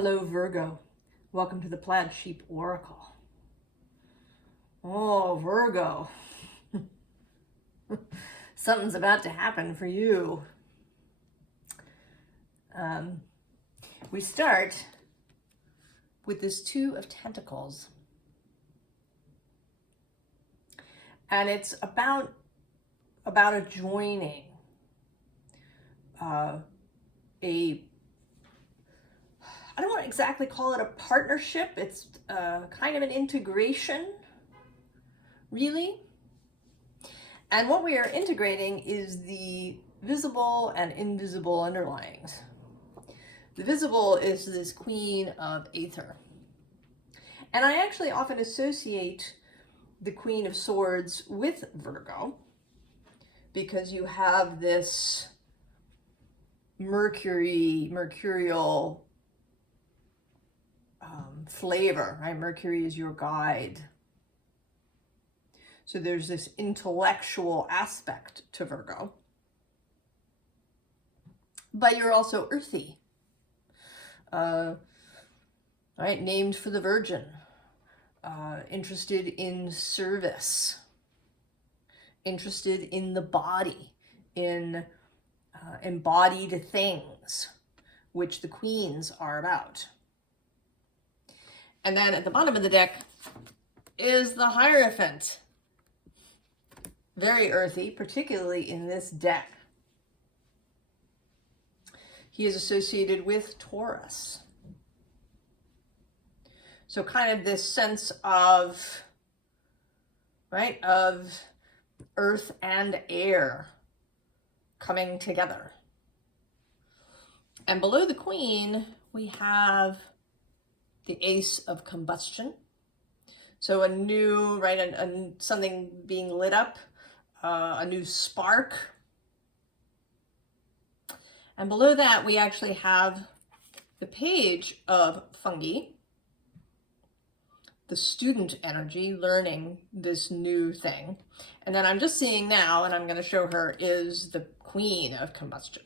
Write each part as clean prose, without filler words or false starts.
Hello, Virgo. Welcome to the Plaid Sheep Oracle. Oh, Virgo. Something's about to happen for you. We start with this Two of Tentacles. And it's about a joining, I don't want to exactly call it a partnership. It's kind of an integration, really. And what we are integrating is the visible and invisible underlyings. The visible is this Queen of Aether. And I actually often associate the Queen of Swords with Virgo because you have this mercurial flavor, right? Mercury is your guide. So there's this intellectual aspect to Virgo. But you're also earthy. Right? Named for the Virgin. Interested in service. Interested in the body. In embodied things, which the queens are about. And then at the bottom of the deck is the Hierophant. Very earthy, particularly in this deck. He is associated with Taurus. So kind of this sense of, right, of earth and air coming together. And below the Queen, we have the Ace of Combustion. So a new, right, something being lit up, a new spark. And below that, we actually have the Page of Fungi, the student energy, learning this new thing. And then I'm just seeing now, and I'm going to show her, is the Queen of Combustion.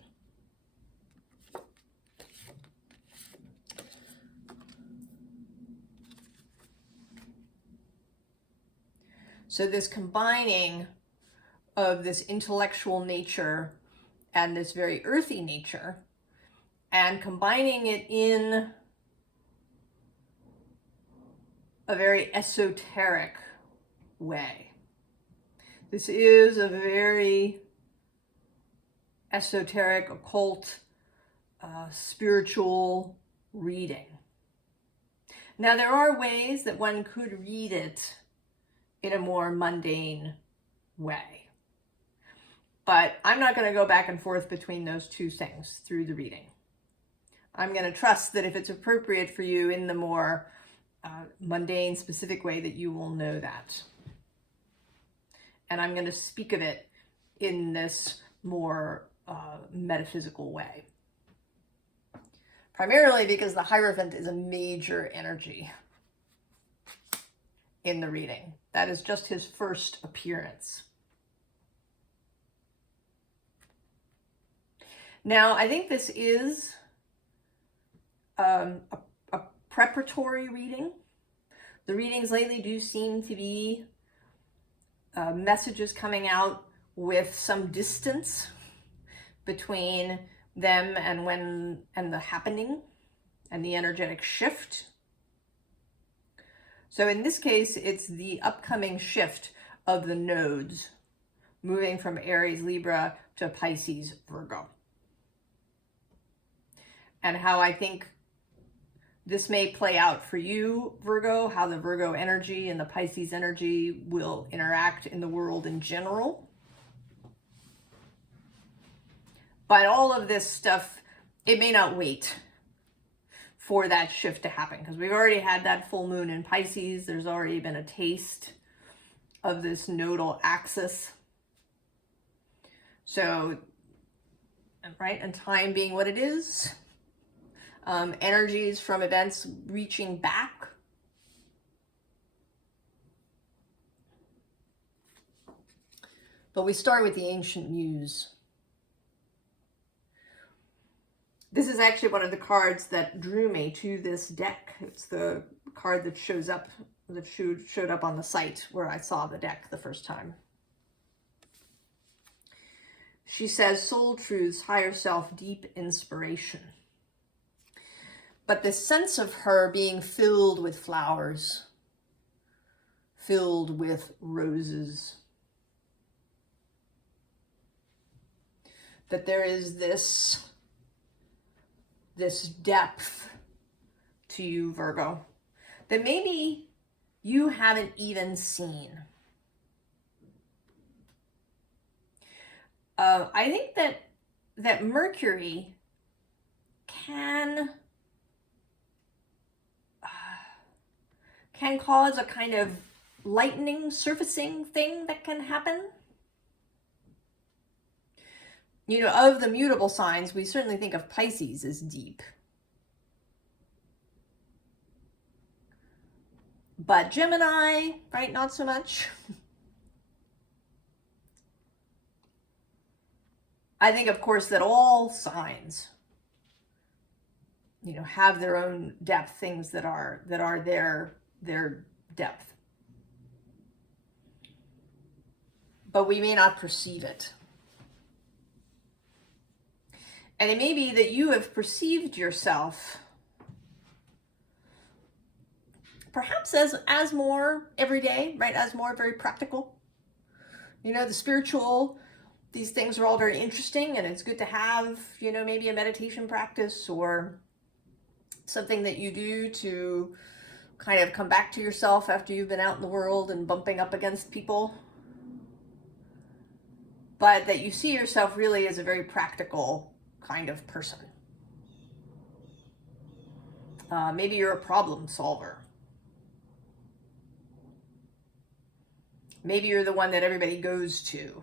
So this combining of this intellectual nature and this very earthy nature, and combining it in a very esoteric way. This is a very esoteric, occult, spiritual reading. Now, there are ways that one could read it in a more mundane way. But I'm not going to go back and forth between those two things through the reading. I'm going to trust that if it's appropriate for you in the more mundane, specific way, that you will know that. And I'm going to speak of it in this more metaphysical way. Primarily because the Hierophant is a major energy in the reading. That is just his first appearance. Now, I think this is a preparatory reading. The readings lately do seem to be messages coming out with some distance between them and the happening and the energetic shift. So in this case, it's the upcoming shift of the nodes moving from Aries, Libra to Pisces, Virgo. And how I think this may play out for you, Virgo, how the Virgo energy and the Pisces energy will interact in the world in general. But all of this stuff, it may not wait for that shift to happen, because we've already had that full moon in Pisces. There's already been a taste of this nodal axis. So, right, and time being what it is, energies from events reaching back. But we start with the ancient muse. This is actually one of the cards that drew me to this deck. It's the card that shows up, that showed up on the site where I saw the deck the first time. She says, soul truths, higher self, deep inspiration. But this sense of her being filled with flowers, filled with roses, that there is this depth to you, Virgo, that maybe you haven't even seen. I think that Mercury can cause a kind of lightning surfacing thing that can happen. You know, of the mutable signs, we certainly think of Pisces as deep. But Gemini, right, not so much. I think, of course, that all signs, you know, have their own depth, things that are their depth. But we may not perceive it. And it may be that you have perceived yourself perhaps as more everyday, right? As more very practical. You know, the spiritual, these things are all very interesting, and it's good to have, you know, maybe a meditation practice or something that you do to kind of come back to yourself after you've been out in the world and bumping up against people. But that you see yourself really as a very practical kind of person. Maybe you're a problem solver. Maybe you're the one that everybody goes to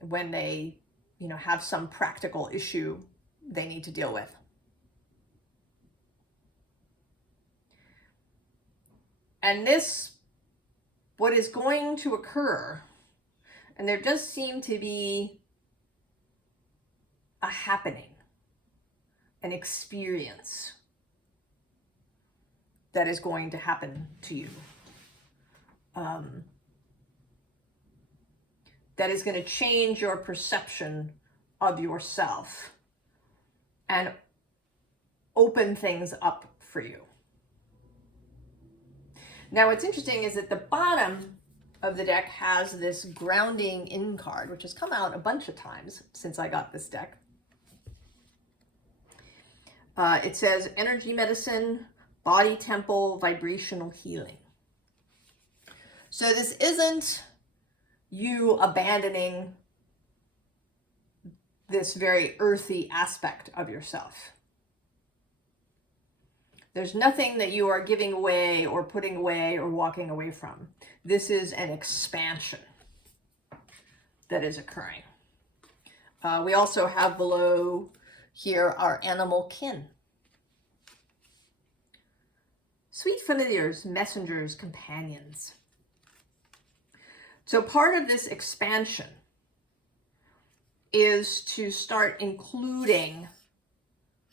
when they, you know, have some practical issue they need to deal with. And this, what is going to occur, and there does seem to be a happening, an experience that is going to happen to you. That is going to change your perception of yourself and open things up for you. Now, what's interesting is that the bottom of the deck has this grounding in card, which has come out a bunch of times since I got this deck. It says energy medicine, body temple, vibrational healing. So this isn't you abandoning this very earthy aspect of yourself. There's nothing that you are giving away or putting away or walking away from. This is an expansion that is occurring. We also have below here our animal kin. Sweet familiars, messengers, companions. So part of this expansion is to start including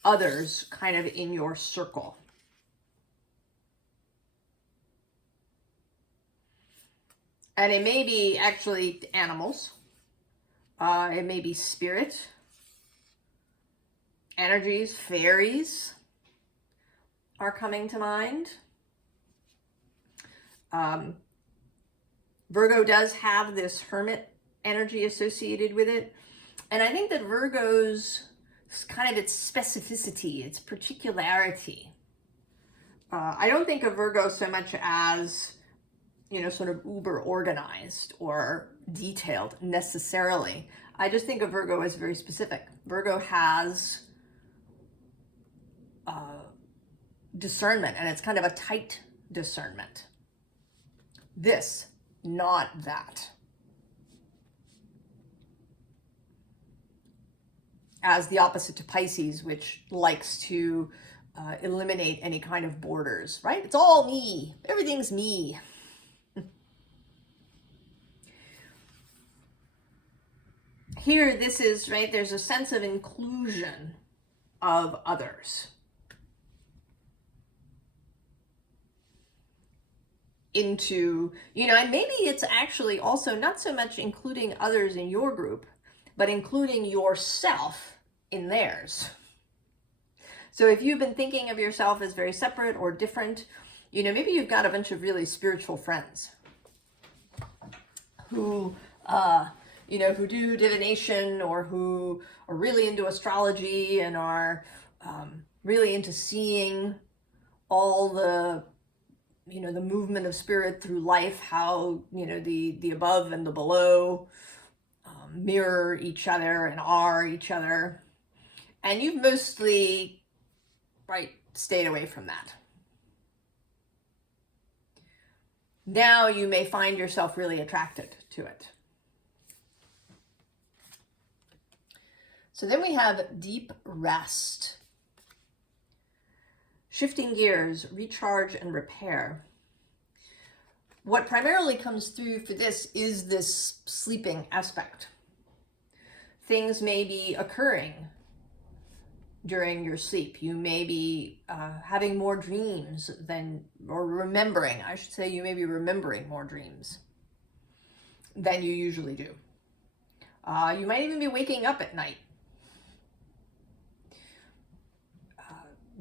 others kind of in your circle. And it may be actually animals. It may be spirit, energies, fairies are coming to mind. Virgo does have this hermit energy associated with it. And I think that Virgo's kind of its specificity, its particularity. I don't think of Virgo so much as, you know, sort of uber organized or detailed necessarily. I just think of Virgo as very specific. Virgo has discernment, and it's kind of a tight discernment. This, not that. As the opposite to Pisces, which likes to eliminate any kind of borders, right? It's all me. Everything's me. Here, this is, right, there's a sense of inclusion of others. Into, and maybe it's actually also not so much including others in your group, but including yourself in theirs. So if you've been thinking of yourself as very separate or different, maybe you've got a bunch of really spiritual friends who, who do divination, or who are really into astrology and are really into seeing all the the movement of spirit through life, how, the above and the below mirror each other and are each other. And you've mostly, stayed away from that. Now you may find yourself really attracted to it. So then we have deep rest. Shifting gears, recharge and repair. What primarily comes through for this is this sleeping aspect. Things may be occurring during your sleep. You may be having more dreams or remembering, I should say, you may be remembering more dreams than you usually do. You might even be waking up at night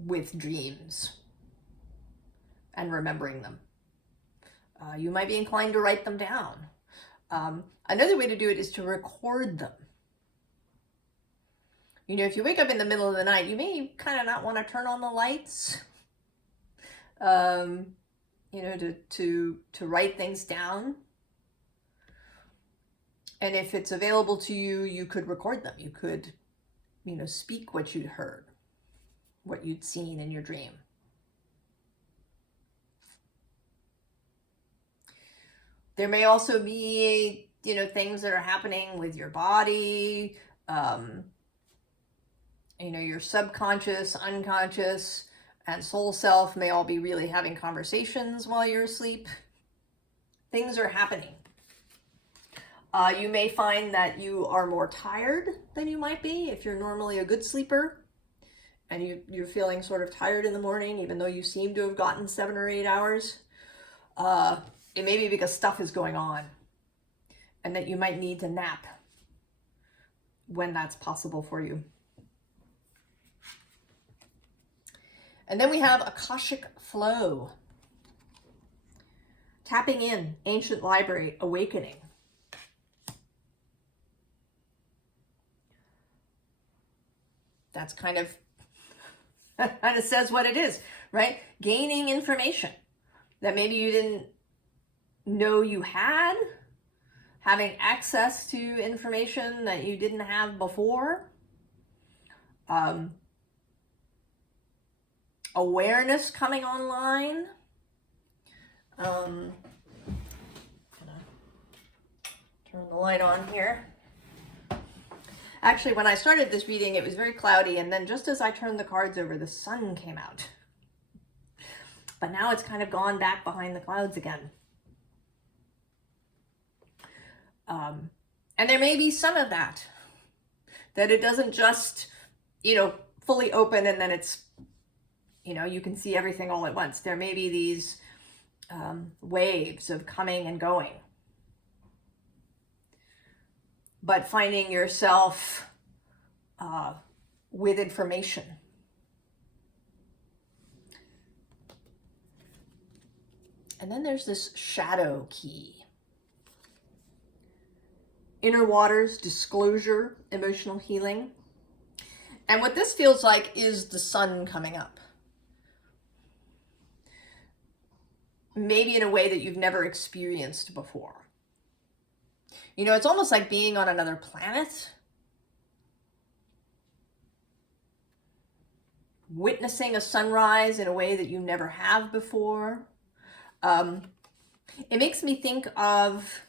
with dreams and remembering them. You might be inclined to write them down. Another way to do it is to record them. If you wake up in the middle of the night, you may kind of not want to turn on the lights, to write things down. And if it's available to you, you could record them. You could, speak what you'd heard, what you'd seen in your dream. There may also be, things that are happening with your body, your subconscious, unconscious, and soul self may all be really having conversations while you're asleep. Things are happening. You may find that you are more tired than you might be if you're normally a good sleeper, and you're feeling sort of tired in the morning, even though you seem to have gotten 7 or 8 hours. It may be because stuff is going on, and that you might need to nap when that's possible for you. And then we have Akashic Flow. Tapping in, ancient library, awakening. That's kind of says what it is, right? Gaining information that maybe you didn't know you had, having access to information that you didn't have before. Awareness coming online. Gonna turn the light on here. Actually, when I started this reading, it was very cloudy, and then just as I turned the cards over, the sun came out. But now it's kind of gone back behind the clouds again. And there may be some of that it doesn't just, fully open and then it's, you can see everything all at once. There may be these waves of coming and going. But finding yourself with information. And then there's this shadow key. Inner waters, disclosure, emotional healing. And what this feels like is the sun coming up. Maybe in a way that you've never experienced before. It's almost like being on another planet. Witnessing a sunrise in a way that you never have before. It makes me think of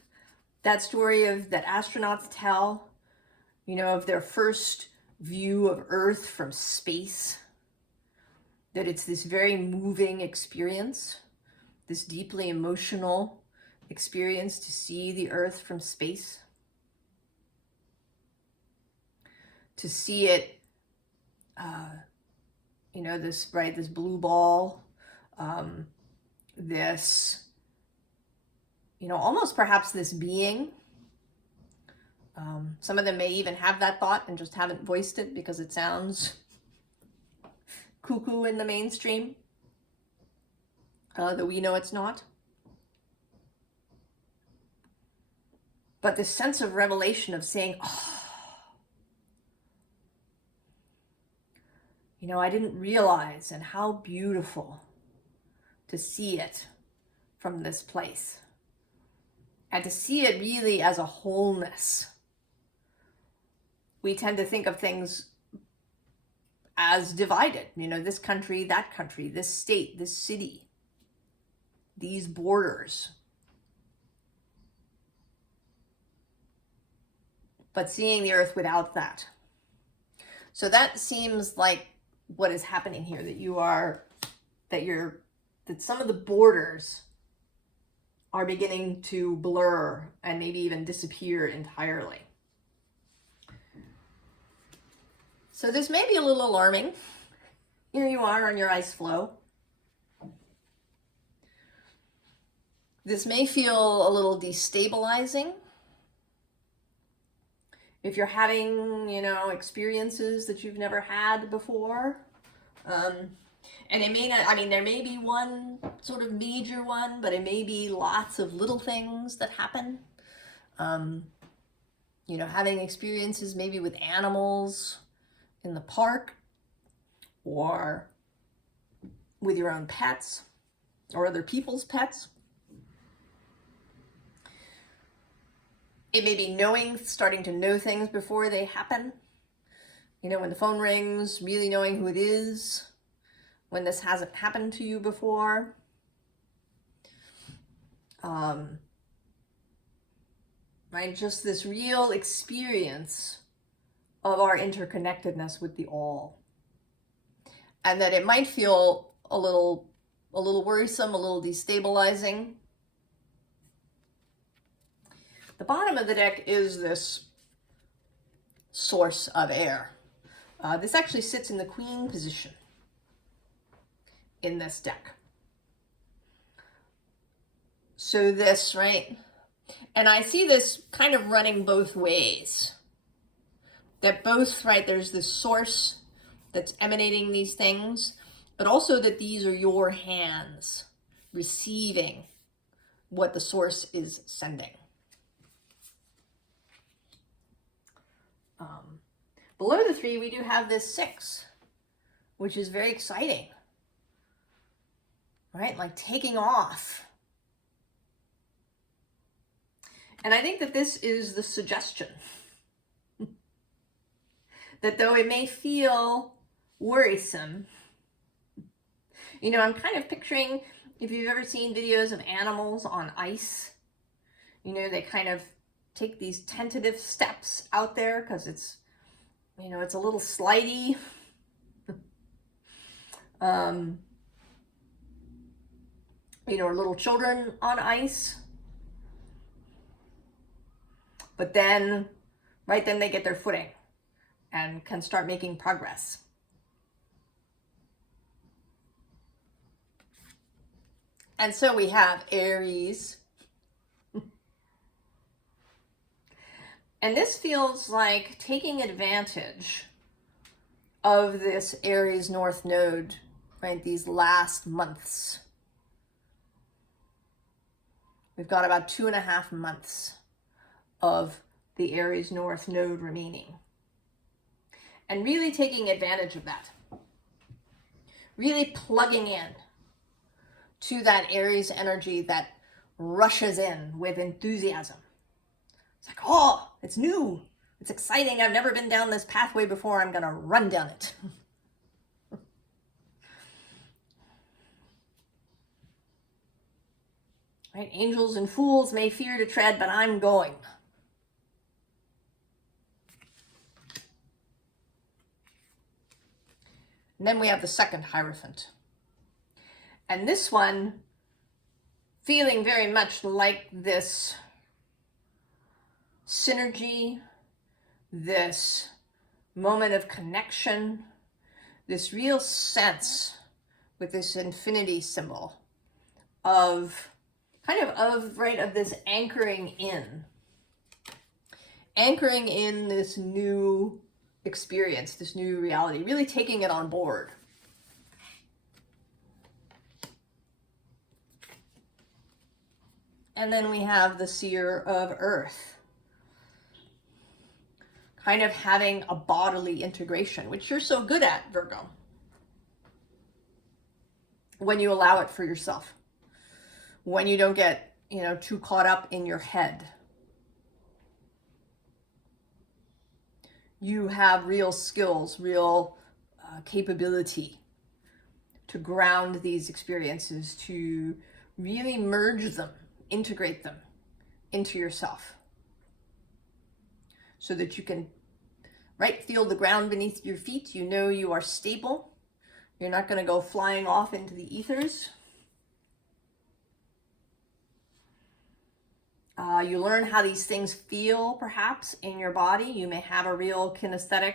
that story that astronauts tell, of their first view of Earth from space. That it's this very moving experience, this deeply emotional experience to see the Earth from space. To see it you know, this, right, this blue ball, this, you know, almost perhaps this being. Some of them may even have that thought and just haven't voiced it because it sounds cuckoo in the mainstream, that we know it's not. But this sense of revelation of saying, oh, you know, I didn't realize, and how beautiful to see it from this place. And to see it really as a wholeness. We tend to think of things as divided, you know, this country, that country, this state, this city, these borders. But seeing the earth without that. So that seems like what is happening here, that some of the borders are beginning to blur and maybe even disappear entirely. So this may be a little alarming. Here you are on your ice floe. This may feel a little destabilizing. If you're having, you know, experiences that you've never had before. And it may not, I mean, there may be one sort of major one, but it may be lots of little things that happen. You know, having experiences maybe with animals in the park, or with your own pets, or other people's pets. It may be starting to know things before they happen. You know, when the phone rings, really knowing who it is, when this hasn't happened to you before. Right, just this real experience of our interconnectedness with the all. And that it might feel a little worrisome, a little destabilizing. The bottom of the deck is this source of air. This actually sits in the queen position in this deck. So this, right? And I see this kind of running both ways. That both, right, there's this source that's emanating these things, but also that these are your hands receiving what the source is sending. Below the 3, we do have this 6, which is very exciting, right? Like taking off. And I think that this is the suggestion that though it may feel worrisome, you know, I'm kind of picturing, if you've ever seen videos of animals on ice, you know, they kind of take these tentative steps out there because it's, you know, it's a little slidey. You know, or little children on ice. But then, right, then they get their footing and can start making progress. And so we have Aries. And this feels like taking advantage of this Aries North Node, right, these last months. We've got about 2.5 months of the Aries North Node remaining. And really taking advantage of that. Really plugging in to that Aries energy that rushes in with enthusiasm. It's like, oh, it's new. It's exciting. I've never been down this pathway before. I'm going to run down it. Right? Angels and fools may fear to tread, but I'm going. And then we have the second Hierophant. And this one, feeling very much like this synergy, this moment of connection, this real sense with this infinity symbol of of this anchoring in this new experience, this new reality, really taking it on board. And then we have the seer of earth, kind of having a bodily integration, which you're so good at, Virgo, when you allow it for yourself, when you don't get, too caught up in your head. You have real skills, real capability to ground these experiences, to really merge them, integrate them into yourself, so that you can feel the ground beneath your feet. You are stable. You're not going to go flying off into the ethers. You learn how these things feel, perhaps, in your body. You may have a real kinesthetic,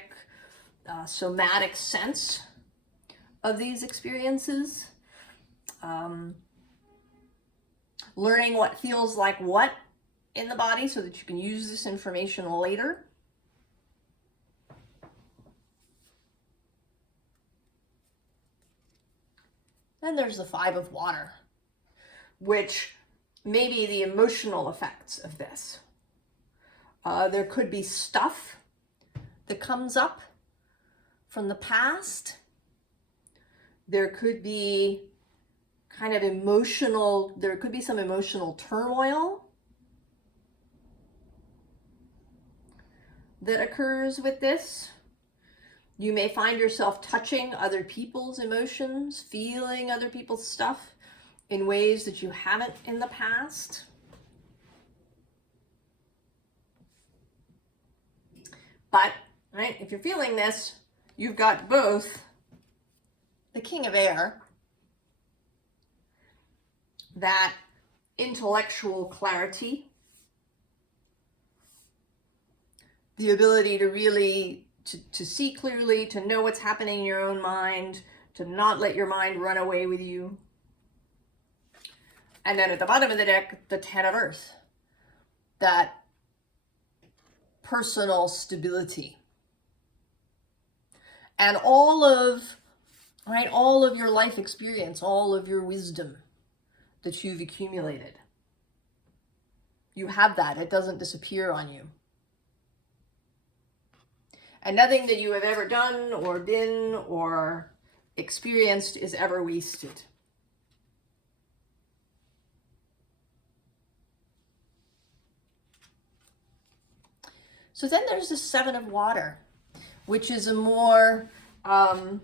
somatic sense of these experiences. Learning what feels like what in the body so that you can use this information later. Then there's the Five of Water, which may be the emotional effects of this. There could be stuff that comes up from the past. There could be some emotional turmoil that occurs with this. You may find yourself touching other people's emotions, feeling other people's stuff in ways that you haven't in the past. But, if you're feeling this, you've got both the King of Air, that intellectual clarity, the ability to really to see clearly, to know what's happening in your own mind, to not let your mind run away with you. And then at the bottom of the deck, the Ten of Earth, that personal stability. And all of your life experience, all of your wisdom that you've accumulated. You have that. It doesn't disappear on you. And nothing that you have ever done or been or experienced is ever wasted. So then there's the Seven of Water, which is a more, kind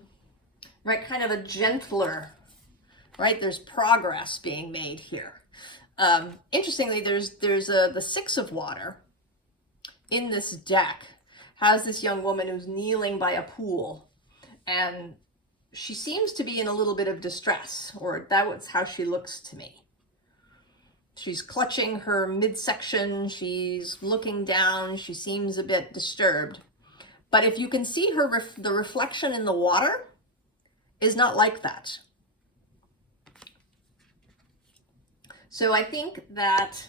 of a gentler, There's progress being made here. Interestingly, there's the Six of Water in this deck has this young woman who's kneeling by a pool, and she seems to be in a little bit of distress, or that was how she looks to me. She's clutching her midsection, she's looking down, she seems a bit disturbed. But if you can see her, the reflection in the water is not like that. So I think that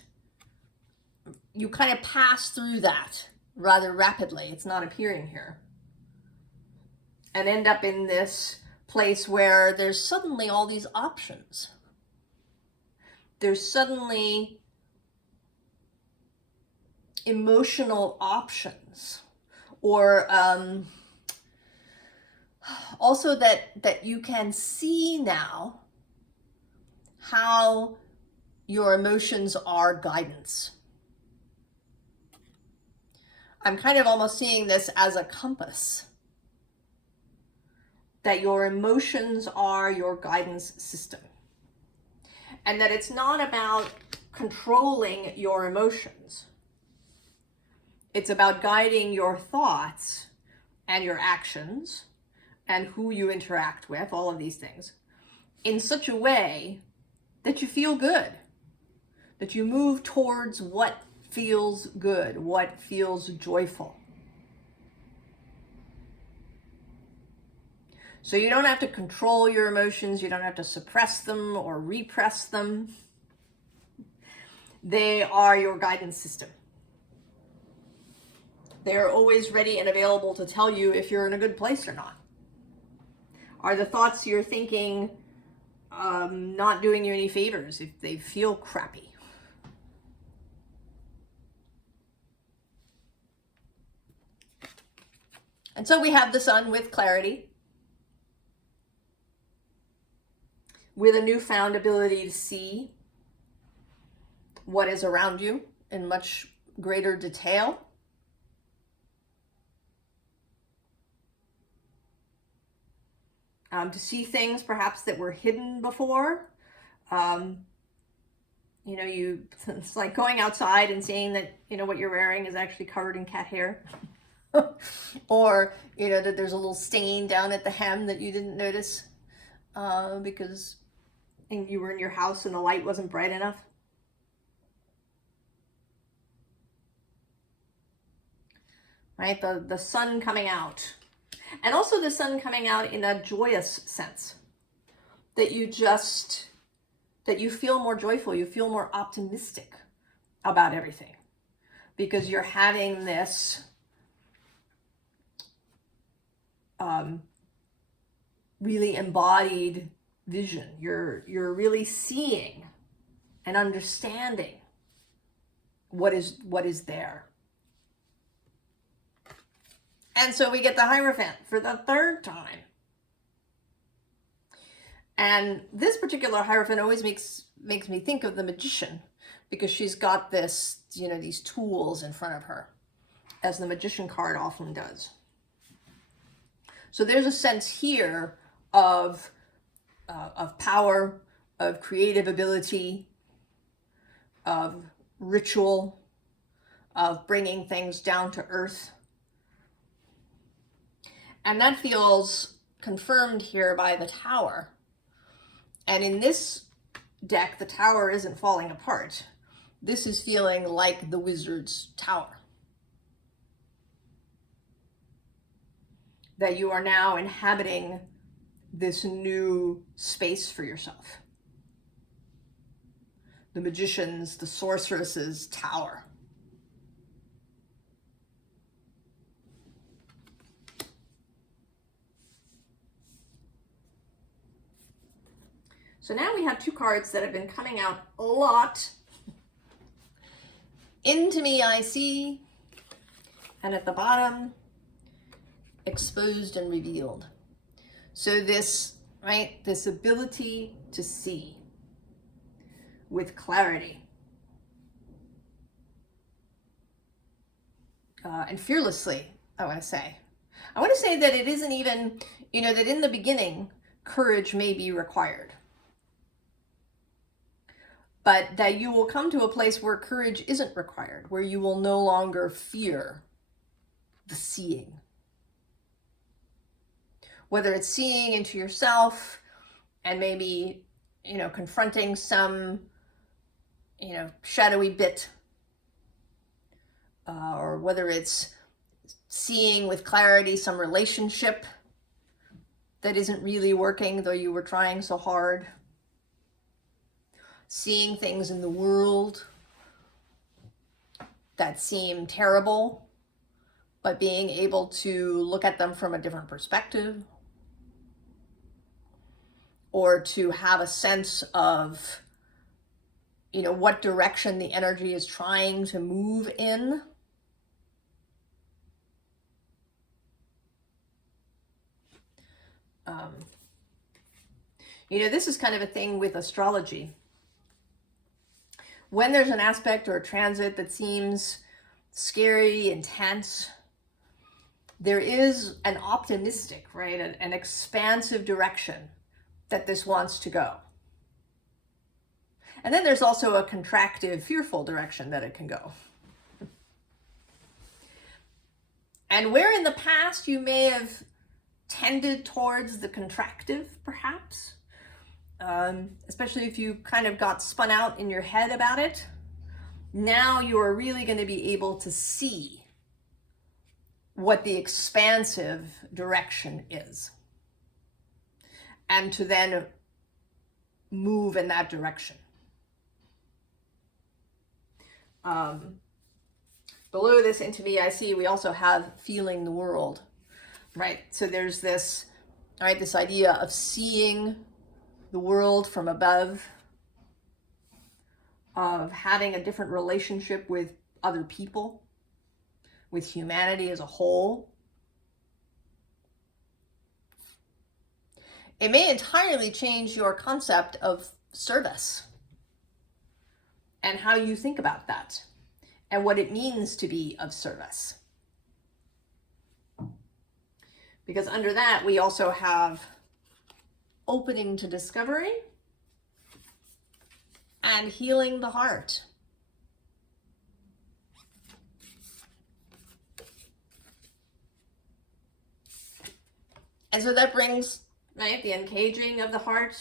you kind of pass through that rather rapidly. It's not appearing here. And end up in this place where there's suddenly all these options. There's suddenly emotional options, or also that you can see now how your emotions are guidance. I'm kind of almost seeing this as a compass, that your emotions are your guidance system, and that it's not about controlling your emotions. It's about guiding your thoughts and your actions and who you interact with, all of these things, in such a way that you feel good, that you move towards what feels good, what feels joyful. So you don't have to control your emotions. You don't have to suppress them or repress them. They are your guidance system. They're always ready and available to tell you if you're in a good place or not. Are the thoughts you're thinking not doing you any favors if they feel crappy? And so we have the sun with clarity, with a newfound ability to see what is around you in much greater detail. To see things perhaps that were hidden before. You know, it's like going outside and seeing that, you know, what you're wearing is actually covered in cat hair. Or, you know, that there's a little stain down at the hem that you didn't notice because you were in your house and the light wasn't bright enough. Right? The sun coming out. And also the sun coming out in a joyous sense. That you feel more joyful, you feel more optimistic about everything. Because you're having this really embodied vision. You're really seeing and understanding what is there. And so we get the Hierophant for the third time. And this particular Hierophant always makes me think of the Magician, because she's got this, you know, these tools in front of her, as the Magician card often does. So there's a sense here of power, of creative ability, of ritual, of bringing things down to earth. And that feels confirmed here by the Tower. And in this deck, the Tower isn't falling apart. This is feeling like the Wizard's Tower. That you are now inhabiting this new space for yourself. The Magician's, the Sorceress's tower. So now we have two cards that have been coming out a lot. Into Me I See, and at the bottom, Exposed and Revealed. So this, right, this ability to see with clarity and fearlessly, I want to say. I want to say that it isn't even, you know, that in the beginning, courage may be required. But that you will come to a place where courage isn't required, where you will no longer fear the seeing. Whether it's seeing into yourself and maybe, you know, confronting some, you know, shadowy bit, or whether it's seeing with clarity some relationship that isn't really working, though you were trying so hard. Seeing things in the world that seem terrible, but being able to look at them from a different perspective, or to have a sense of, you know, what direction the energy is trying to move in. You know, this is kind of a thing with astrology. When there's an aspect or a transit that seems scary, intense, there is an optimistic, right, an expansive direction that this wants to go. And then there's also a contractive, fearful direction that it can go. And where in the past you may have tended towards the contractive, perhaps, especially if you kind of got spun out in your head about it, now you are really going to be able to see what the expansive direction is. and to then move in that direction. Below this into me, I see we also have feeling the world, right? So there's this, right, this idea of seeing the world from above, of having a different relationship with other people, with humanity as a whole. It may entirely change your concept of service and how you think about that and what it means to be of service. Because under that, we also have opening to discovery and healing the heart. And so that brings, right, the uncaging of the heart,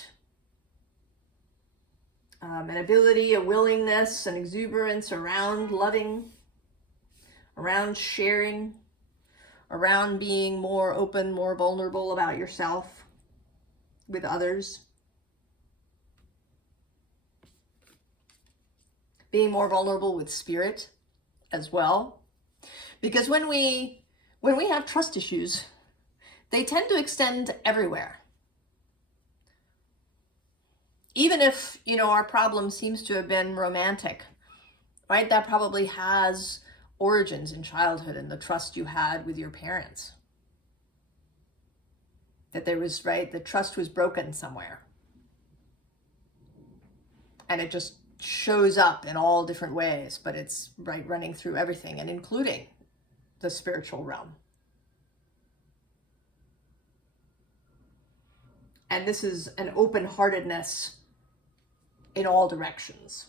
an ability, a willingness, an exuberance around loving, around sharing, around being more open, more vulnerable about yourself with others. Being more vulnerable with spirit as well. Because when we have trust issues, they tend to extend everywhere. Even if, our problem seems to have been romantic, right? That probably has origins in childhood and the trust you had with your parents. That there was, right, the trust was broken somewhere. And it just shows up in all different ways, but it's, right, running through everything and including the spiritual realm. And this is an open-heartedness in all directions.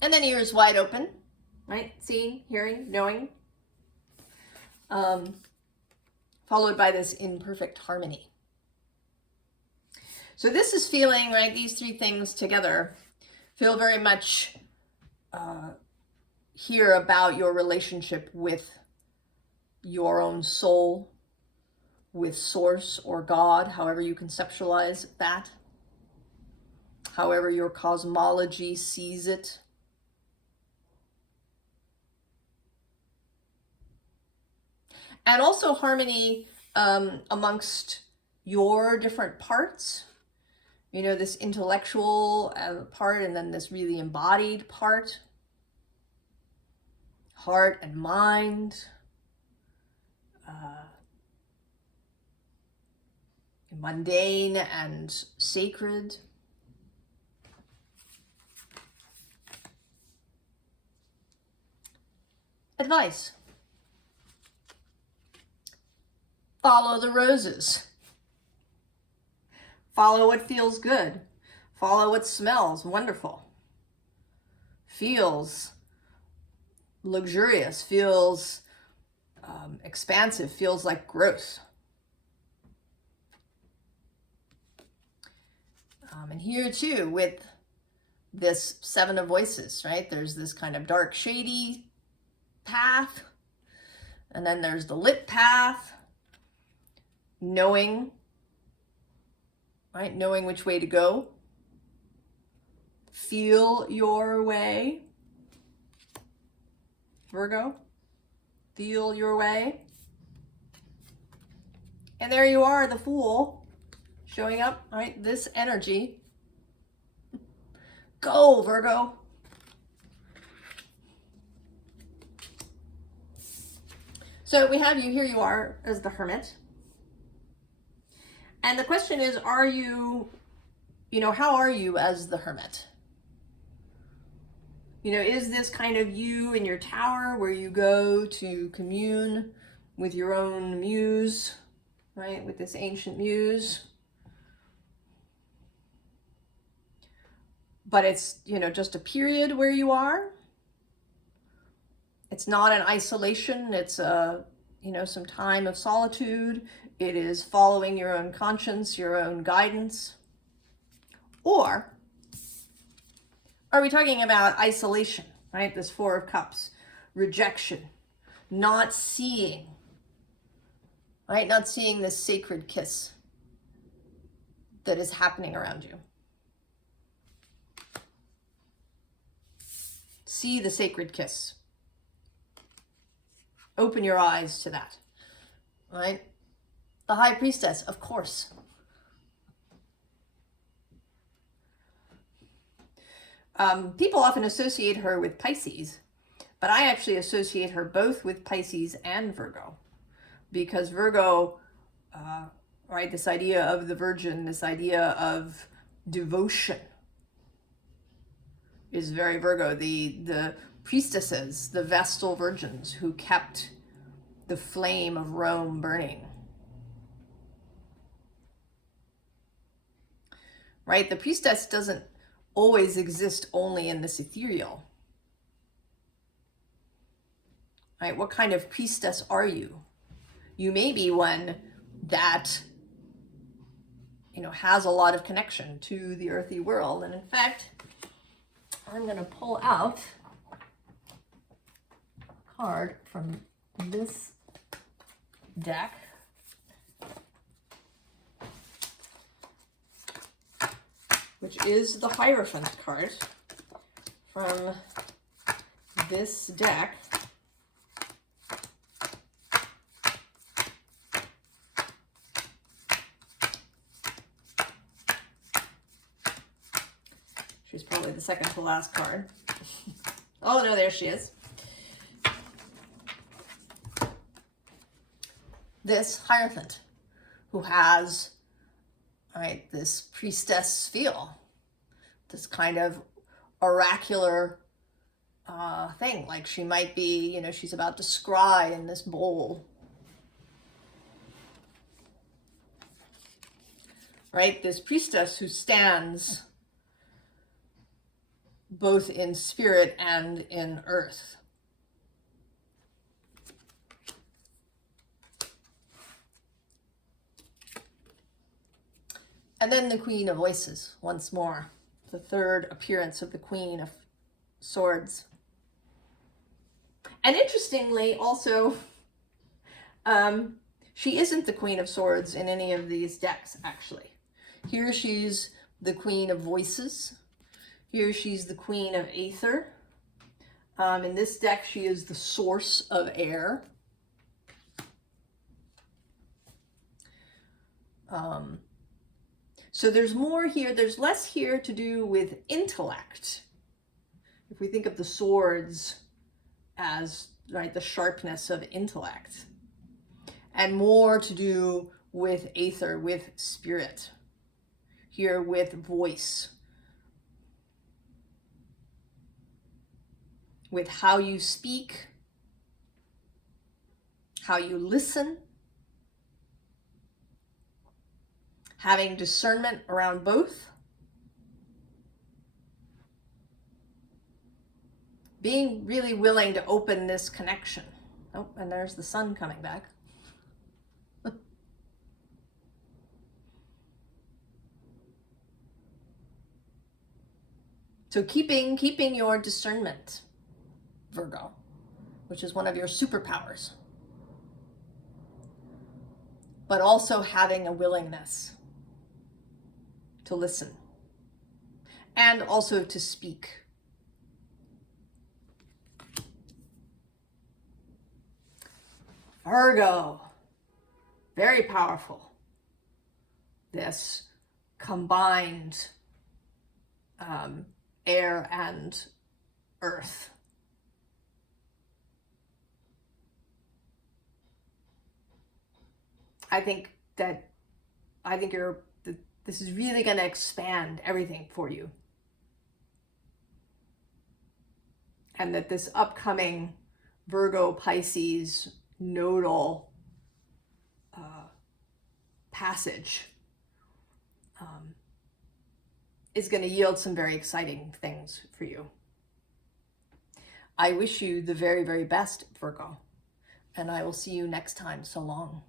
And then ears wide open, right? Seeing, hearing, knowing. Followed by this imperfect harmony. So this is feeling, right, these three things together feel very much here about your relationship with your own soul, with source or God, however you conceptualize that, however your cosmology sees it. And also harmony amongst your different parts, this intellectual part and then this really embodied part, heart and mind, mundane and sacred. Advice. Follow the roses. Follow what feels good. Follow what smells wonderful. Feels luxurious, feels expansive, feels like growth. And here too, with this Seven of Voices, right? There's this kind of dark, shady path. And then there's the lit path. Knowing, right? Knowing which way to go. Feel your way. Virgo, feel your way. And there you are, the Fool, showing up, right? This energy. Go, Virgo. So we have you, here you are as the Hermit. And the question is, are you, how are you as the Hermit? Is this kind of you in your tower where you go to commune with your own muse, right? With this ancient muse. But it's, just a period where you are. It's not an isolation. It's some time of solitude. It is following your own conscience, your own guidance. Or are we talking about isolation, right? This Four of Cups, rejection, not seeing right? Not seeing this sacred kiss that is happening around you. See the sacred kiss. Open your eyes to that, right? The High Priestess, of course. People often associate her with Pisces, but I actually associate her both with Pisces and Virgo, because Virgo, right, this idea of the Virgin, this idea of devotion is very Virgo. The priestesses, the Vestal virgins who kept the flame of Rome burning. Right? The priestess doesn't always exist only in this ethereal. Right? What kind of priestess are you? You may be one that, you know, has a lot of connection to the earthy world. And in fact, I'm going to pull out a card from this deck. Which is the Hierophant card from this deck. She's probably the second to last card. Oh no, there she is. This Hierophant, who has, right, this priestess feel, this kind of oracular thing, like she might be, you know, she's about to scry in this bowl. Right, this priestess who stands both in spirit and in earth. And then the Queen of Voices, once more. The third appearance of the Queen of Swords. And interestingly, also, she isn't the Queen of Swords in any of these decks, actually. Here she's the Queen of Voices. Here she's the Queen of Aether. In this deck, she is the source of air. So there's more here, there's less here to do with intellect. If we think of the swords as, right, the sharpness of intellect, and more to do with aether, with spirit, here with voice, with how you speak, how you listen, having discernment around both, being really willing to open this connection. Oh, and there's the sun coming back. So keeping your discernment, Virgo, which is one of your superpowers, but also having a willingness to listen and also to speak. Virgo, very powerful. This combined air and earth. I think this is really going to expand everything for you. And that this upcoming Virgo Pisces nodal passage is going to yield some very exciting things for you. I wish you the very, very best, Virgo, and I will see you next time. So long.